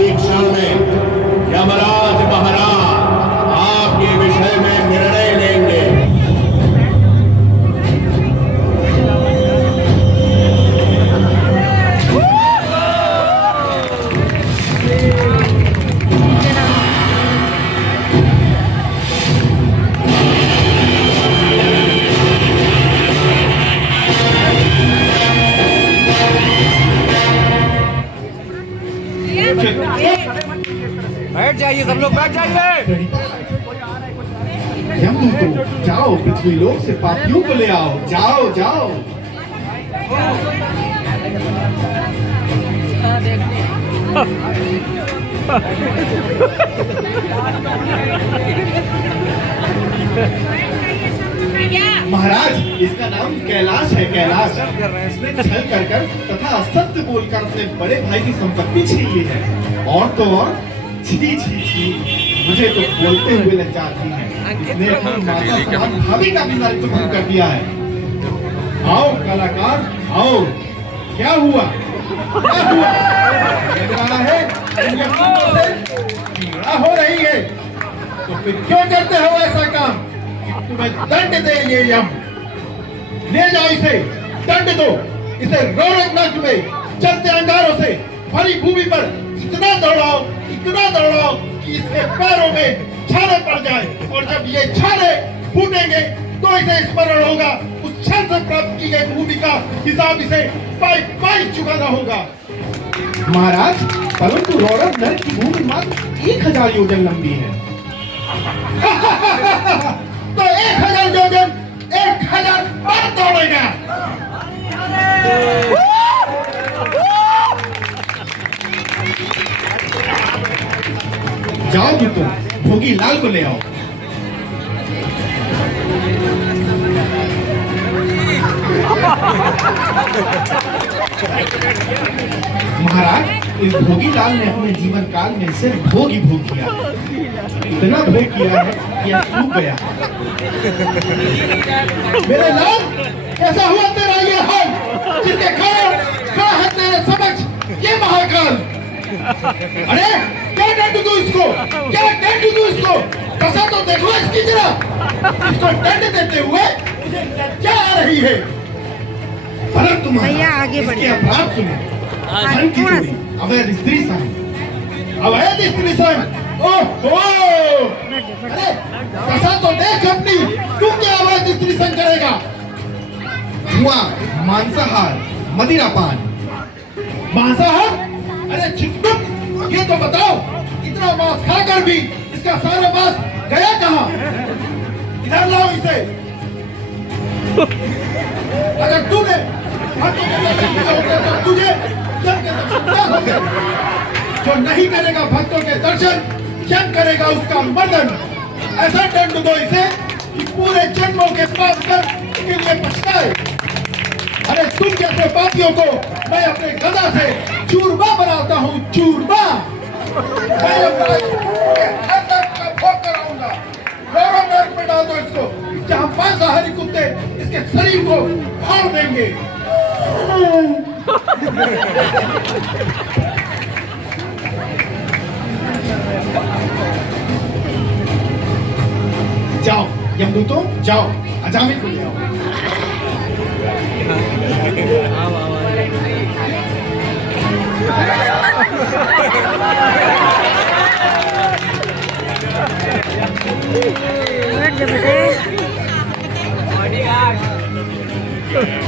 इसी क्षण में यमराज महाराज आपके विषय में निर्णय लेंगे। बैठ जाइए, सब लोग बैठ जाइए। यमदूतों, जाओ पृथ्वी लोक से पापियों को ले आओ। जाओ जाओ। महाराज, इसका नाम कैलाश है। कैलाश इसने छल कर तथा असत्य बोलकर अपने बड़े भाई की संपत्ति छीन ली है। और तो और छी छी छी, मुझे तो बोलते हुए लज्जा आती है। इसने अपनी माता समान भाभी का भी नरक कर दिया है। आओ कलाकार, आओ। क्या हुआ? क्या हुआ? लग रहा है पीड़ा हो रही है, तो फिर क्यों करते हो ऐसा काम? तुम्हें दंड दे ये यम। ले जाओ इसे, दंड दो इसे। रोरक नग में चलते अंगारों से भरी भूमि पर इतना दौड़ाओ कि इसके पैरों में छाले पड़ जाए, और जब ये छाले फूटेंगे तो इसे स्मरण होगा उस क्षण से प्राप्त की गई भूमि का हिसाब इसे पाई पाई चुकाना होगा। महाराज, परंतु रोरक नरक की भूमि मात्र 1000 योजन लंबी है। तो 1000 योजन 1000 बार दौड़ेगा। जाओ दूतों, भोगी लाल को ले आओ। महाराज, इस भोगी लाल ने अपने जीवन काल में सिर्फ भोग ही भोग किया। इतना भोग किया है कि यह सूख गया। मेरे लाल, कैसा हुआ तेरा ये हाल, जिसके कारण खड़ा है तेरे समक्ष ये महाकाल? अरे क्या दंड दूं इसको? क्या दंड दूं इसको? दशा तो देखो इसकी जरा। इसको दंड देते हुए मुझे क्या आ रही है? परंतु भैया आगे बढ़िए। अपराध सुनो। धन की चोरी, अवैध स्त्री संग, अवैध स्त्री संग। ओहो! अरे दशा तो देख अपनी। तुम क्या अवैध स्त्री संग करेगा? जुआ, मांसाहार, मदिरापान। मांसाहार? अरे चिपकुट, ये तो बताओ, इतना मांस खाकर भी इसका सारा मांस गया कहाँ? इधर लाओ इसे। अगर तूने तो तुझे जो नहीं करेगा भक्तों के दर्शन, यम करेगा उसका मर्दन। ऐसा दंड दो इसे कि पूरे जन्मों के पाप कर के लिए पछताए। अरे तुम जैसे पापियों को मैं अपने गदा से चूरमा बनाता हूँ, चूरमा। मैं अपना भोग कराऊंगा। गौरव नरक में डाल दो इसको, जहाँ मांसाहारी कुत्ते इसके शरीर को फाड़ देंगे। जाओ यमदूतों, जाओ अजामिल को ले आओ।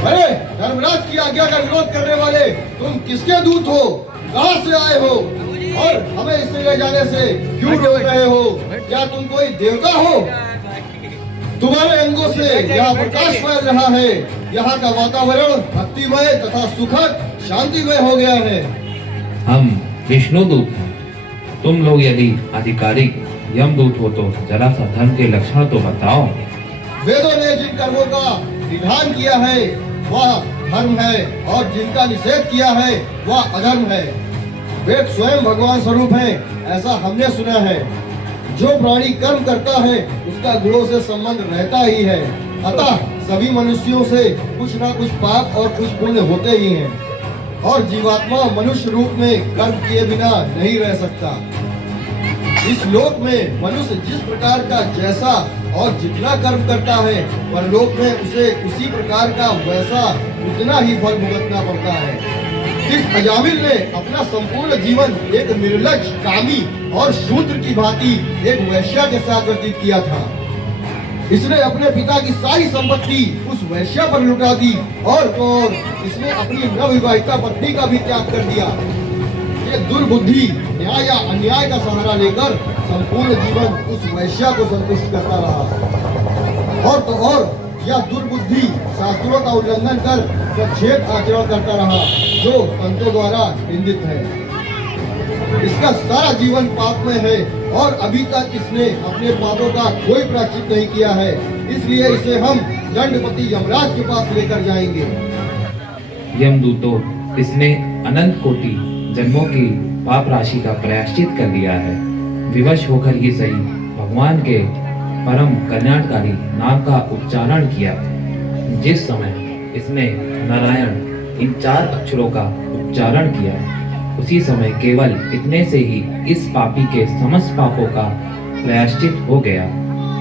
अरे धर्मराज की आज्ञा का विरोध करने वाले तुम किसके दूत हो? कहाँ से आए हो? और हमें इससे ले जाने से क्यों रोक रहे हो? क्या तुम कोई देवता हो? तुम्हारे अंगों से यहाँ प्रकाश फैल रहा है। यहाँ का वातावरण भक्तिमय तथा सुखद शांतिमय हो गया है। हम विष्णु दूत हैं। तुम लोग यदि आधिकारिक यमदूत हो तो जरा सा धर्म के लक्षण तो बताओ। वेदों ने जिन कर्मों का विधान किया है वह धर्म है, और जिनका निषेध किया है वह अधर्म है। वेद स्वयं भगवान स्वरूप है, ऐसा हमने सुना है। जो प्राणी कर्म करता है उसका गुणों से संबंध रहता ही है। अतः सभी मनुष्यों से कुछ ना कुछ पाप और कुछ पुण्य होते ही हैं। और जीवात्मा मनुष्य रूप में कर्म किए बिना नहीं रह सकता। इस लोक में मनुष्य जिस प्रकार का जैसा और जितना कर्म करता है, परलोक में उसे उसी प्रकार का वैसा उतना ही फल भुगतना पड़ता है। इस अजामिल ने अपना संपूर्ण जीवन एक निर्लज, कामी और शूद्र की भांति एक वैश्या के साथ व्यतीत किया था। इसने अपने पिता की सारी संपत्ति उस वैश्या पर लुटा दी और तो और इसने अपनी नवविवाहिता पत्नी का भी त्याग कर दिया। ये दुर्बुद्धि न्याय या अन्याय का सहारा लेकर संपूर्ण जीवन उस वैश्या को संतुष्ट करता रहा। और तो और यह दुर्बुद्धि शास्त्रों का उल्लंघन कर प्रच्छेद आचरण करता रहा, जो संतों द्वारा निंदित है। इसका सारा जीवन पाप में है और अभी तक इसने अपने पापों का कोई प्रायश्चित नहीं किया है। इसलिए इसे हम दंडपति यमराज के पास लेकर जाएंगे। यमदूतों, इसने अनंत कोटि जन्मों की पाप राशि का प्रायश्चित कर दिया है। विवश होकर ही सही भगवान के परम कल्याणकारी नाम का उच्चारण किया। जिस समय इसने नारायण इन 4 अक्षरों का उच्चारण किया, उसी समय केवल इतने से ही इस पापी के समस्त पापों का प्रायश्चित हो गया।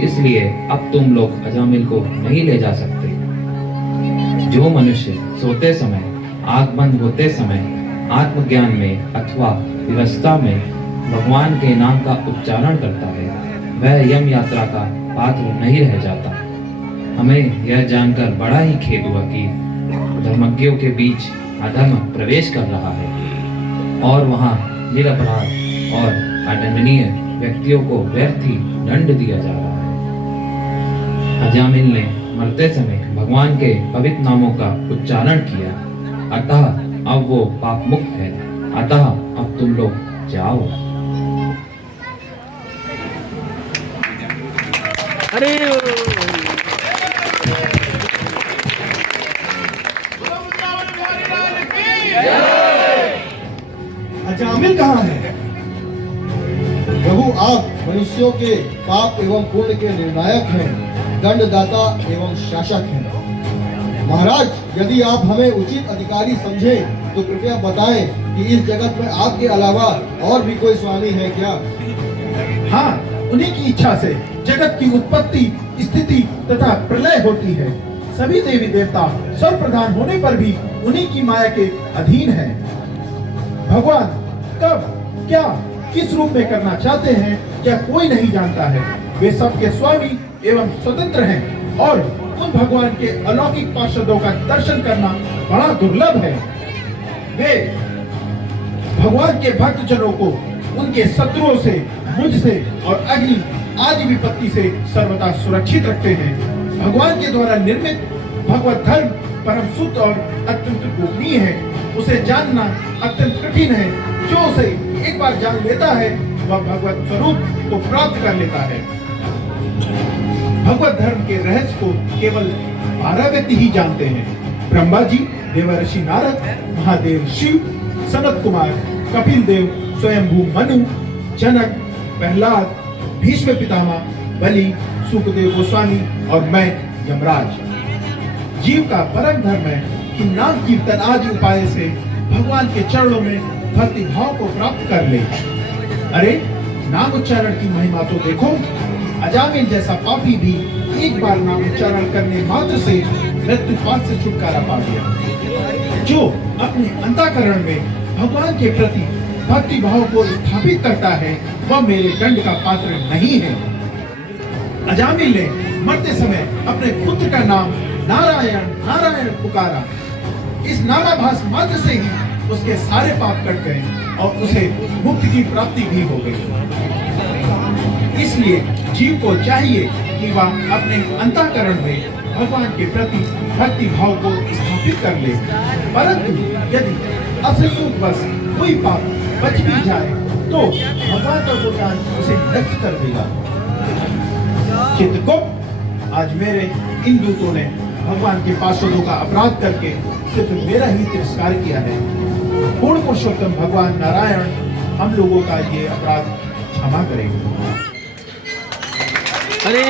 इसलिए अब तुम लोग अजामिल को नहीं ले जा सकते। जो मनुष्य सोते समय, आंख बंद होते समय आत्मज्ञान में अथवा विवस्था में भगवान के नाम का उच्चारण करता है, वह यम यात्रा का पात्र नहीं रह जाता। हमें यह जानकर बड़ा ही खेद हुआ कि धर्मज्ञों के बीच अधर्म प्रवेश कर रहा है और वहाँ निरपराध और अदंडनीय व्यक्तियों को व्यर्थ ही दंड दिया जा रहा है। अजामिल ने मरते समय भगवान के पवित्र नामों का उच्चारण किया, अतः अब वो पाप मुक्त है। अतः अब तुम लोग जाओ। अरे अजामिल कहाँ है? प्रभु, आप मनुष्यों के पाप एवं पुण्य के निर्णायक हैं, दंडदाता एवं शासक हैं। महाराज, यदि आप हमें उचित अधिकारी समझें तो कृपया बताएं कि इस जगत में आपके अलावा और भी कोई स्वामी है क्या? हाँ, उन्हीं की इच्छा से जगत की उत्पत्ति, स्थिति तथा प्रलय होती है। सभी देवी देवता सर्वप्रधान होने पर भी उन्हीं की माया के अधीन हैं। भगवान कब, क्या, किस रूप में करना चाहते हैं, क्या कोई नहीं जानता है। वे सबके स्वामी एवं स्वतंत्र हैं और उन भगवान के अलौकिक पार्षदों का दर्शन करना बड़ा दुर्लभ है। वे भगवान के भक्तजनों को उनके शत्रुओं से, मुझसे और अग्नि आदि विपत्ति से सर्वदा सुरक्षित रखते हैं। भगवान के द्वारा निर्मित भगवत धर्म परम शुद्ध और अत्यंत गोपनीय है। उसे जानना अत्यंत कठिन है। जो उसे एक बार जान लेता है, वह भगवत स्वरूप को प्राप्त कर लेता है। भगवत धर्म के रहस्य को केवल 12 व्यक्ति ही जानते हैं। ब्रह्मा जी, देवर्षि नारद, महादेव शिव, सनत कुमार, कपिल देव, स्वयंभू मनु, जनक, प्रहलाद, भीष्म पितामह, बलि, सुखदेव गोस्वामी और मैं यमराज। जीव का परम धर्म है कि नाम कीर्तन आदि उपाय से भगवान के चरणों में भक्ति भाव को प्राप्त कर ले। अरे, नाम उच्चारण की महिमा तो देखो। अजामिल जैसा पापी भी एक बार नाम उच्चारण करने मात्र से मृत्युपात से छुटकारा पा गया। जो अपने अंतःकरण में भगवान के प्रति भक्ति भाव को स्थापित करता है, वह मेरे दंड का पात्र नहीं है। अजामिल ने मरते समय अपने पुत्र का नाम नारायण नारायण पुकारा। इस नामाभास मात्र से ही उसके सारे पाप कट गए और उसे मुक्ति की प्राप्ति भी हो गई। इसलिए जीव को चाहिए कि वह अपने अंतःकरण में भगवान के प्रति भक्ति भाव को स्थापित कर ले। परंतु यदि असंयोगवश कोई पाप बच भी जाए तो भगवान का वरदान उसे नष्ट कर देगा। चित्रगुप्त, आज मेरे इन दूतों ने भगवान के पार्षदों का अपराध करके सिर्फ मेरा ही तिरस्कार किया है। पूर्ण पुरुषोत्तम भगवान नारायण हम लोगों का ये अपराध क्षमा करेंगे। अरे